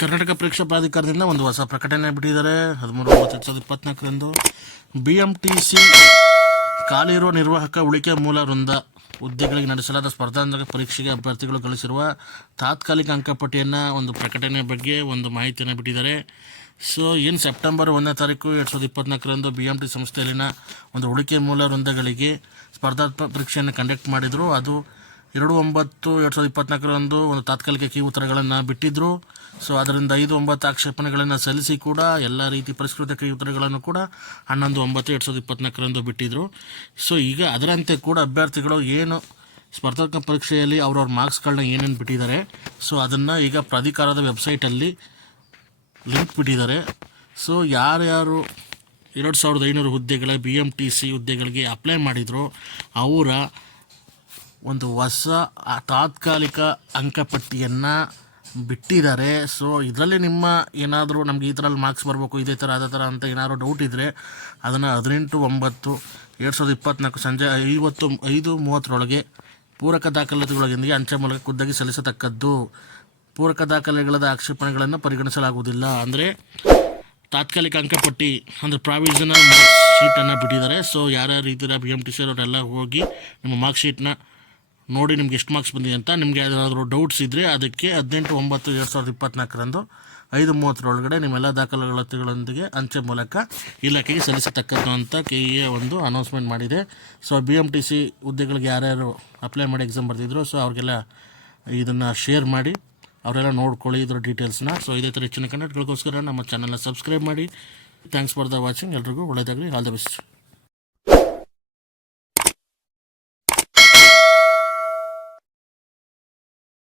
ಕರ್ನಾಟಕ ಪರೀಕ್ಷಾ ಪ್ರಾಧಿಕಾರದಿಂದ ಒಂದು ಹೊಸ ಪ್ರಕಟಣೆ ಬಿಟ್ಟಿದ್ದಾರೆ. ಹದಿಮೂರು, ಒಂಬತ್ತು ಎರಡು ಸಾವಿರದ ಇಪ್ಪತ್ನಾಲ್ಕರಂದು ಬಿ ಎಂ ಟಿ ಸಿ ಖಾಲಿ ಇರುವ ನಿರ್ವಾಹಕ ಉಳಿಕೆ ಮೂಲ ವೃಂದ ಹುದ್ದೆಗಳಿಗೆ ನಡೆಸಲಾದ ಸ್ಪರ್ಧಾತ್ಮಕ ಪರೀಕ್ಷೆಗೆ ಅಭ್ಯರ್ಥಿಗಳು ಗಳಿಸಿರುವ ತಾತ್ಕಾಲಿಕ ಅಂಕಪಟ್ಟಿಯನ್ನು ಒಂದು ಪ್ರಕಟಣೆ ಬಗ್ಗೆ ಒಂದು ಮಾಹಿತಿಯನ್ನು ಬಿಟ್ಟಿದ್ದಾರೆ. ಸೊ ಏನು ಸೆಪ್ಟೆಂಬರ್ ಒಂದನೇ ತಾರೀಕು ಎರಡು ಸಾವಿರದ ಇಪ್ಪತ್ನಾಲ್ಕರಂದು ಬಿ ಎಂ ಟಿ ಸಂಸ್ಥೆಯಲ್ಲಿನ ಒಂದು ಉಳಿಕೆ ಮೂಲ ವೃಂದಗಳಿಗೆ ಸ್ಪರ್ಧಾತ್ಮಕ ಪರೀಕ್ಷೆಯನ್ನು ಕಂಡಕ್ಟ್ ಮಾಡಿದರು. ಅದು ಎರಡು ಒಂಬತ್ತು ಎರಡು ಸಾವಿರದ ಇಪ್ಪತ್ನಾಲ್ಕರಂದು ಒಂದು ತಾತ್ಕಾಲಿಕ ಕೀ ಉತ್ತರಗಳನ್ನು ಬಿಟ್ಟಿದ್ದರು ಸೊ ಅದರಿಂದ ಐದು ಒಂಬತ್ತು ಆಕ್ಷೇಪಣೆಗಳನ್ನು ಸಲ್ಲಿಸಿ ಕೂಡ ಎಲ್ಲ ರೀತಿ ಪರಿಷ್ಕೃತ ಕೈ ಉತ್ತರಗಳನ್ನು ಕೂಡ ಹನ್ನೊಂದು ಒಂಬತ್ತು ಎರಡು ಸಾವಿರದ ಇಪ್ಪತ್ನಾಲ್ಕರಂದು ಬಿಟ್ಟಿದ್ದರು ಸೊ ಈಗ ಅದರಂತೆ ಕೂಡ ಅಭ್ಯರ್ಥಿಗಳು ಏನು ಸ್ಪರ್ಧಾತ್ಮಕ ಪರೀಕ್ಷೆಯಲ್ಲಿ ಅವ್ರವ್ರ ಮಾರ್ಕ್ಸ್ಗಳನ್ನ ಏನೇನು ಬಿಟ್ಟಿದ್ದಾರೆ. ಸೊ ಅದನ್ನು ಈಗ ಪ್ರಾಧಿಕಾರದ ವೆಬ್ಸೈಟಲ್ಲಿ ಲಿಂಕ್ ಬಿಟ್ಟಿದ್ದಾರೆ. ಸೊ ಯಾರ್ಯಾರು ಎರಡು ಸಾವಿರದ ಐನೂರು ಹುದ್ದೆಗಳ ಬಿ ಎಂ ಟಿ ಸಿ ಹುದ್ದೆಗಳಿಗೆ ಅಪ್ಲೈ ಮಾಡಿದ್ರು, ಅವರ ಒಂದು ಹೊಸ ತಾತ್ಕಾಲಿಕ ಅಂಕಪಟ್ಟಿಯನ್ನು ಬಿಟ್ಟಿದ್ದಾರೆ. ಸೊ ಇದರಲ್ಲಿ ನಿಮ್ಮ ಏನಾದರೂ ನಮಗೆ ಈ ಥರಲ್ಲಿ ಮಾರ್ಕ್ಸ್ ಬರಬೇಕು, ಇದೇ ಥರ, ಅದೇ ಥರ ಅಂತ ಏನಾದರೂ ಡೌಟ್ ಇದ್ದರೆ ಅದನ್ನು ಹದಿನೆಂಟು, ಒಂಬತ್ತು, ಎರಡು ಸಾವಿರದ ಇಪ್ಪತ್ತ್ನಾಲ್ಕು ಸಂಜೆ, ಐವತ್ತು, ಐದು, ಮೂವತ್ತರೊಳಗೆ ಪೂರಕ ದಾಖಲಾತಿಗಳೊಂದಿಗೆ ಅಂಚೆ ಮೂಲಕ ಖುದ್ದಾಗಿ ಸಲ್ಲಿಸತಕ್ಕದ್ದು. ಪೂರಕ ದಾಖಲೆಗಳದ ಆಕ್ಷೇಪಣೆಗಳನ್ನು ಪರಿಗಣಿಸಲಾಗುವುದಿಲ್ಲ. ಅಂದರೆ ತಾತ್ಕಾಲಿಕ ಅಂಕಪಟ್ಟಿ, ಅಂದರೆ ಪ್ರಾವಿಷನಲ್ ಮಾರ್ಕ್ಸ್ ಶೀಟನ್ನು ಬಿಟ್ಟಿದ್ದಾರೆ. ಸೊ ಯಾರ್ಯಾರು ಇದ್ದೀರಾ ಬಿ ಎಂ ಟಿ ಸಿ ಅವರೆಲ್ಲ ಹೋಗಿ ನಿಮ್ಮ ಮಾರ್ಕ್ ಶೀಟ್ನ ನೋಡಿ ನಿಮ್ಗೆ ಎಷ್ಟು ಮಾರ್ಕ್ಸ್ ಬಂದಿದೆ ಅಂತ ನಿಮಗೆ ಯಾವ್ದಾದ್ರು ಡೌಟ್ಸ್ ಇದ್ದರೆ ಅದಕ್ಕೆ ಹದಿನೆಂಟು, ಒಂಬತ್ತು, ಎರಡು ಸಾವಿರದ ಇಪ್ಪತ್ನಾಲ್ಕರಂದು ಐದು, ಮೂವತ್ತರೊಳಗಡೆ ನಿಮ್ಮೆಲ್ಲ ದಾಖಲಾತಿಗಳೊಂದಿಗೆ ಅಂಚೆ ಮೂಲಕ ಇಲಾಖೆಗೆ ಸಲ್ಲಿಸತಕ್ಕದ್ದು ಅಂತ ಕೆ ಎ ಒಂದು ಅನೌನ್ಸ್ಮೆಂಟ್ ಮಾಡಿದೆ. So B M T C ಹುದ್ದೆಗಳಿಗೆ ಯಾರ್ಯಾರು ಅಪ್ಲೈ ಮಾಡಿ ಎಕ್ಸಾಮ್ ಬರೆದಿದ್ರು ಸೊ ಅವ್ರಿಗೆಲ್ಲ ಇದನ್ನು ಶೇರ್ ಮಾಡಿ, ಅವರೆಲ್ಲ ನೋಡ್ಕೊಳ್ಳಿ ಇದ್ರ ಡೀಟೇಲ್ಸ್ನ ಸೊ ಇದೇ ಥರ ಹೆಚ್ಚಿನ ಕನ್ನಡಗಳಿಗೋಸ್ಕರ ನಮ್ಮ ಚಾನಲ್ನ ಸಬ್ಸ್ಕ್ರೈಬ್ ಮಾಡಿ. ಥ್ಯಾಂಕ್ಸ್ ಫಾರ್ ದ ವಾಚಿಂಗ್ ಎಲ್ರಿಗೂ ಒಳ್ಳೆಯದಾಗಲಿ. All the best